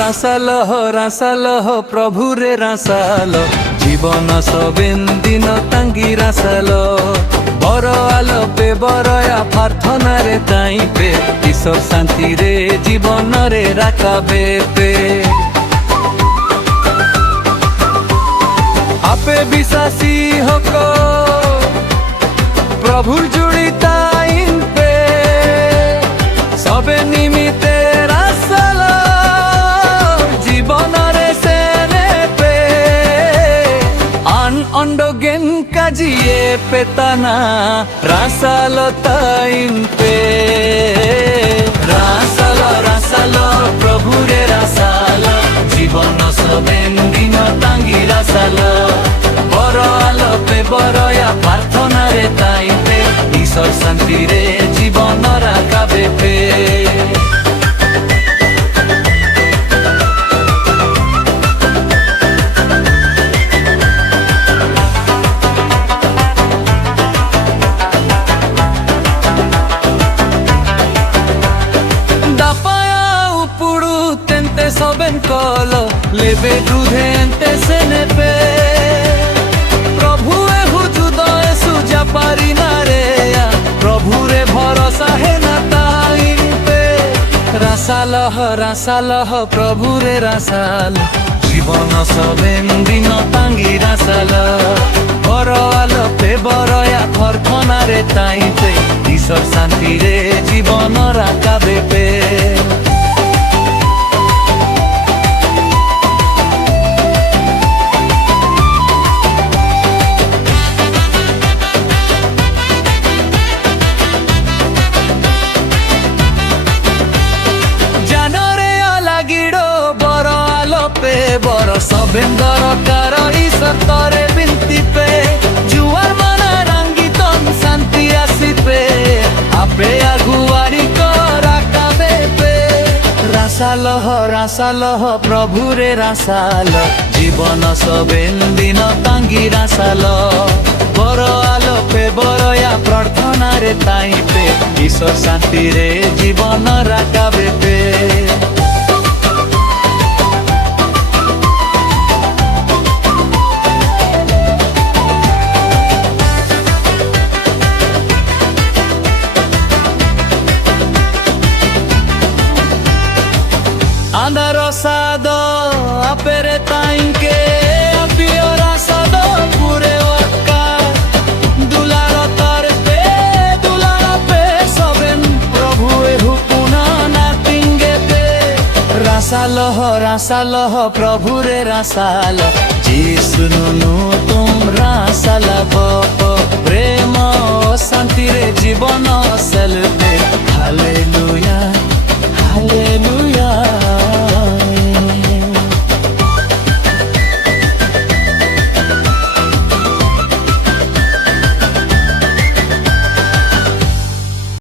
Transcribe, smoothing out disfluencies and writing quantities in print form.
রাসালহ প্রভুরে রাসাল জীবন সবেন দিন তাঙ্গি রাসাল বড় আলো পে বড়য়া প্রার্থনারে তাইপে ঈশ্বর শান্তিরে জীবনরে রাখাবে পে আপে বিশ্বাসী হক প্রভুর জুড়ি তাইন পে সবে নিমিতে রাসাল জীবনরে সেনে পে অন্ডগেন কাজিয়ে পেতানা রাসাল তাইন পে রাসাল প্রভুরে রাসাল জীবন সবেন দিন তাঙ্গি রাসাল বড় আলো পে বড়য়া প্রার্থনারে তাইপে ঈশ্বর শান্তিরে জীবন রাখাবে পে সবেন কল লেবে দুধেন্তে সেনেপে প্রভুয়ে হুজুদয়ে সুজা পারি না রে প্রভুরে ভরসা হে না তাইন পে রাসালহ প্রভুরে রাসাল জীবন সবেন দিন তাঙ্গি রাসাল বড় আলো পে বড়য়া প্রার্থনারে তাইপে ঈশ্বর শান্তিরে জীবন রাখাবে পে বড় সবেন দরকার ঈশ্বর তরে বিনতি পে জুয়ার মনা রঙ্গিতন শান্তি আসিপে আপে আগুয়ারি রাখাবে পে রাসালহ প্রভুরে রাসাল জীবন সবেন দিন তাঙ্গি রাসাল বড় আলো পে বড়য়া প্রার্থনারে তাইপে ঈশ্বর শান্তিরে জীবন রাখাবে pay Rosado apere tainke apio rasado pure wakka dularo pe soben prabhu e hupuna na tinge pe rasaloh prabhu re rasal jisnu